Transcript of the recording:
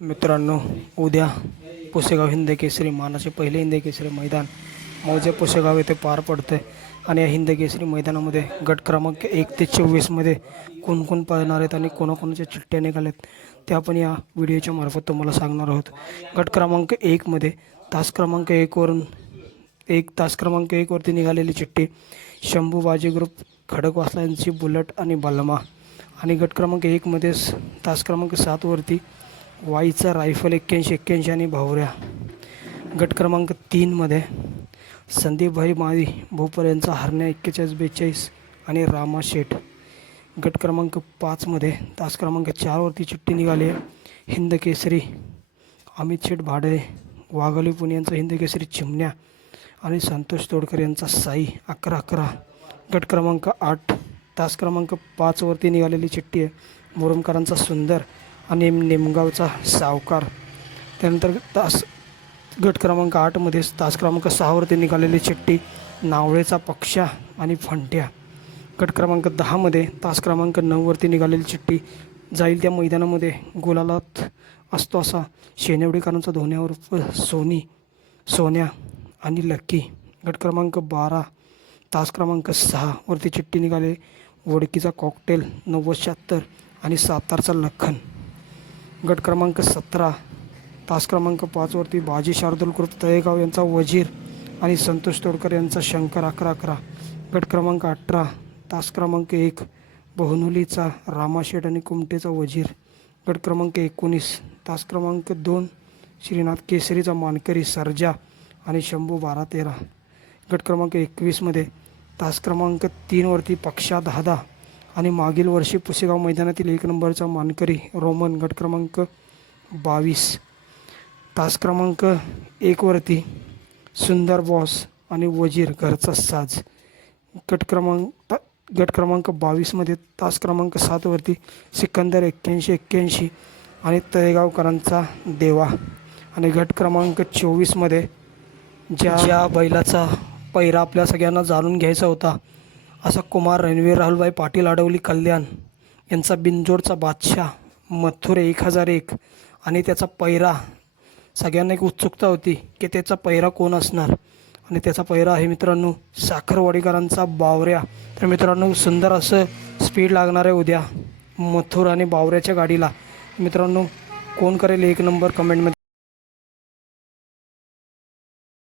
मित्रांनो, उद्या पुसेगाव हिंद केसरी मानाचे पहिले हिंद केसरी मैदान मौजे पुसेगाव येथे पार पडते आणि या हिंद केसरी मैदानामध्ये गट क्रमांक 1 ते 24मध्ये कोण पळणार आहेत आणि कोणाकोणाच्या चिठ्ठ्या निघाल्यात ते आपण या व्हिडिओच्या मार्फत तुम्हाला सांगणार आहोत। गट क्रमांक 1मध्ये तास क्रमांक 1 वरती निघालेली चिठ्ठी शंभू बाजी ग्रुप खडकवासला यांची बुलट आणि बलमा। आणि गट क्रमांक 1मध्ये तास क्रमांक 7 वरती वाईचा रायफल 81 आणि भावऱ्या। गट क्रमांक 3मध्ये संदीपभाई माळी भोपर यांचा हरण्या 41-42 आणि रामा शेठ। गट क्रमांक 5मध्ये तास क्रमांक 4 वरती चिठ्ठी निघाली हिंद केसरी अमित शेठ भाडे वाघोली पुणे यांचा हिंद केसरी चिमण्या आणि संतोष तोडकर यांचा साई 11-11। गट क्रमांक 8 तास क्रमांक 5 वरती निघालेली चिठ्ठी आहे मुरुमकरांचा सुंदर आणि निमगावचा सावकार। त्यानंतर गट क्रमांक 8मध्ये तास क्रमांक 6 वरती निघालेली चिठ्ठी नावळेचा पक्षा आणि फंट्या। गट क्रमांक 10मध्ये तास क्रमांक 9 वरती निघालेली चिठ्ठी जाईल त्या मैदानामध्ये गुलालात असतो असा शेनेवडीकरांचा धोन्यावर सोन्या आणि लक्की। गट क्रमांक 12 तास क्रमांक 6 वरती चिठ्ठी निघाले वडकीचा कॉकटेल 90-76 आणि सातारचा लखन। गट क्रमांक 17 तास क्रमांक 5 वरती बाजी शार्दूल ग्रुप तळेगाव यांचा वजीर आणि संतोष तोडकर यांचा शंकर 11-11। गट क्रमांक 18 तास क्रमांक 1 बहुनुलीचा रामाशेठ आणि कुमटेचा वजीर। गट क्रमांक 19 तास क्रमांक 2 श्रीनाथ केसरीचा मानकरी सर्जा आणि शंभू 12-13। गट क्रमांक 21मध्ये तास क्रमांक 3 वरती पक्षा दादा आणि मागील वर्षी पुसेगाव मैदानातील 1 नंबरचा मानकरी रोमन। गट क्रमांक 22 तास क्रमांक 1 वरती सुंदर बॉस आणि वजीर घरचा साज। गट क्रमांक 22मध्ये तास क्रमांक 7 वरती सिकंदर 81-81 आणि तळेगावकरांचा देवा। आणि गट क्रमांक 24मध्ये ज्या बैलाचा पैरा आपल्या सगळ्यांना जाणून घ्यायचा होता असा कुमार रणवीर राहुलभाई पाटील अडवली कल्याण यांचा बिनजोडचा बादशाह मथुर 1001 आणि त्याचा पैरा सगळ्यांना एक उत्सुकता होती की त्याचा पैरा कोण असणार आणि त्याचा पैरा आहे मित्रांनो साखरवाडीकरांचा बावऱ्या। तर मित्रांनो सुंदर असं स्पीड लागणार आहे उद्या मथुर आणि बावऱ्याच्या गाडीला। मित्रांनो कोण करेल 1 नंबर कमेंटमध्ये